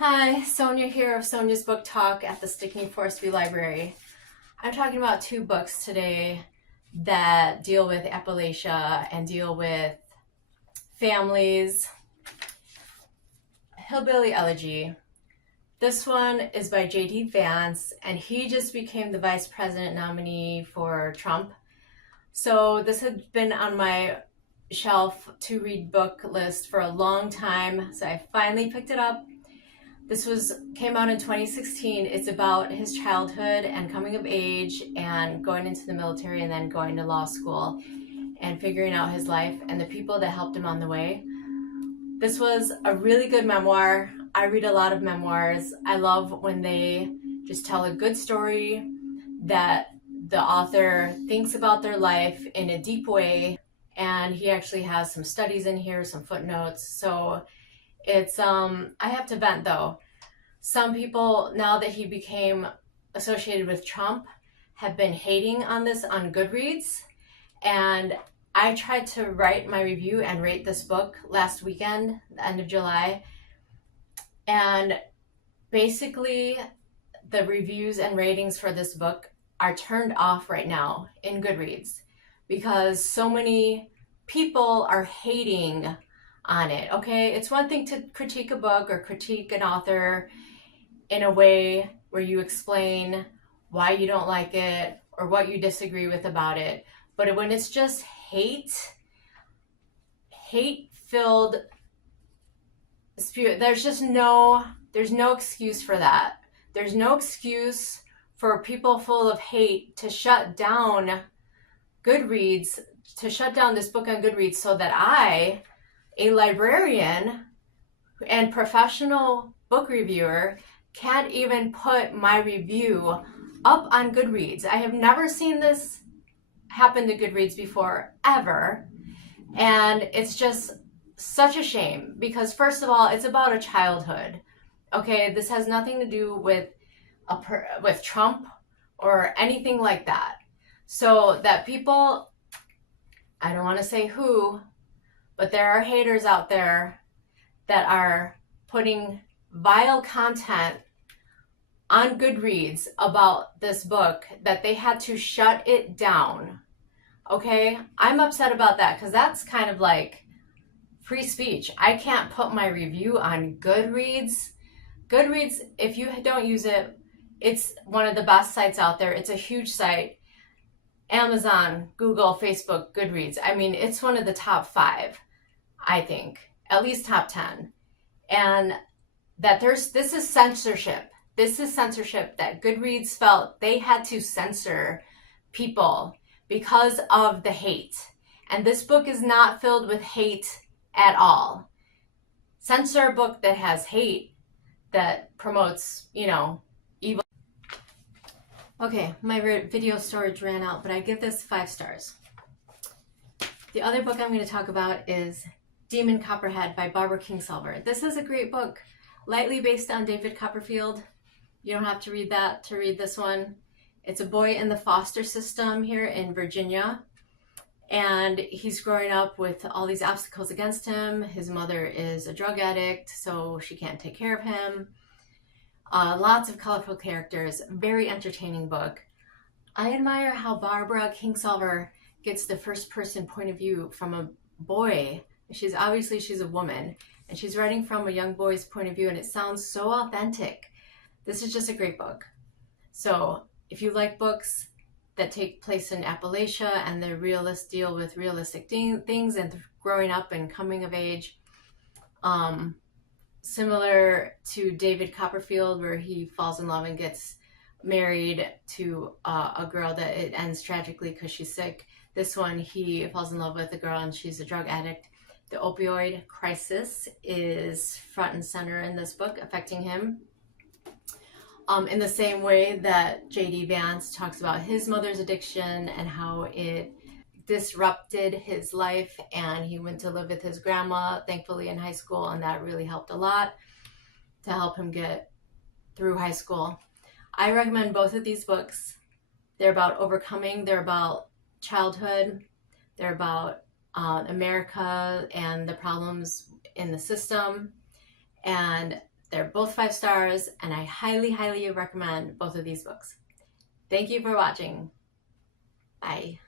Hi, Sonia here of Sonia's Book Talk at the Stickney-Forest Library. I'm talking about two books today that deal with Appalachia and deal with families. Hillbilly Elegy. This one is by J.D. Vance, and he just became the vice president nominee for Trump. So this had been on my shelf to read book list for a long time, so I finally picked it up. This came out in 2016. It's about his childhood and coming of age and going into the military and then going to law school and figuring out his life and the people that helped him on the way. This was a really good memoir. I read a lot of memoirs. I love when they just tell a good story that the author thinks about their life in a deep way, and he actually has some studies in here, some footnotes. So it's I have to vent though. Some people, now that he became associated with Trump, have been hating on this on Goodreads, and I tried to write my review and rate this book last weekend, the end of July, and basically the reviews and ratings for this book are turned off right now in Goodreads because so many people are hating on it. Okay, it's one thing to critique a book or critique an author in a way where you explain why you don't like it or what you disagree with about it, but when it's just hate-filled spirit, there's no excuse for that. There's no excuse for people full of hate to shut down Goodreads, to shut down this book on Goodreads so that I, a librarian and professional book reviewer, can't even put my review up on Goodreads. I have never seen this happen to Goodreads before, ever. And it's just such a shame because, first of all, it's about a childhood. Okay, this has nothing to do with with Trump or anything like that. So that people, I don't want to say who, but there are haters out there that are putting vile content on Goodreads about this book that they had to shut it down. Okay? I'm upset about that because that's kind of like free speech. I can't put my review on Goodreads. Goodreads, if you don't use it, it's one of the best sites out there. It's a huge site. Amazon, Google, Facebook, Goodreads. I mean, it's one of the top 5, I think, at least top 10. And that this is censorship. This is censorship that Goodreads felt they had to censor people because of the hate. And this book is not filled with hate at all. Censor a book that has hate, that promotes, evil. Okay, my video storage ran out, but I give this 5 stars. The other book I'm going to talk about is Demon Copperhead by Barbara Kingsolver. This is a great book, lightly based on David Copperfield. You don't have to read that to read this one. It's a boy in the foster system here in Virginia, and he's growing up with all these obstacles against him. His mother is a drug addict, so she can't take care of him. Lots of colorful characters, very entertaining book. I admire how Barbara Kingsolver gets the first person point of view from a boy. She's a woman, and she's writing from a young boy's point of view, and it sounds so authentic. This is just a great book. So if you like books that take place in Appalachia and they deal with realistic things and growing up and coming of age, similar to David Copperfield, where he falls in love and gets married to a girl that it ends tragically because she's sick. This one, he falls in love with a girl and she's a drug addict. The opioid crisis is front and center in this book, affecting him. In the same way that J.D. Vance talks about his mother's addiction and how it disrupted his life, and he went to live with his grandma, thankfully, in high school, and that really helped a lot to help him get through high school. I recommend both of these books. They're about overcoming, they're about childhood, they're about America and the problems in the system, and They're both 5 stars, and I highly, highly recommend both of these books. Thank you for watching. Bye.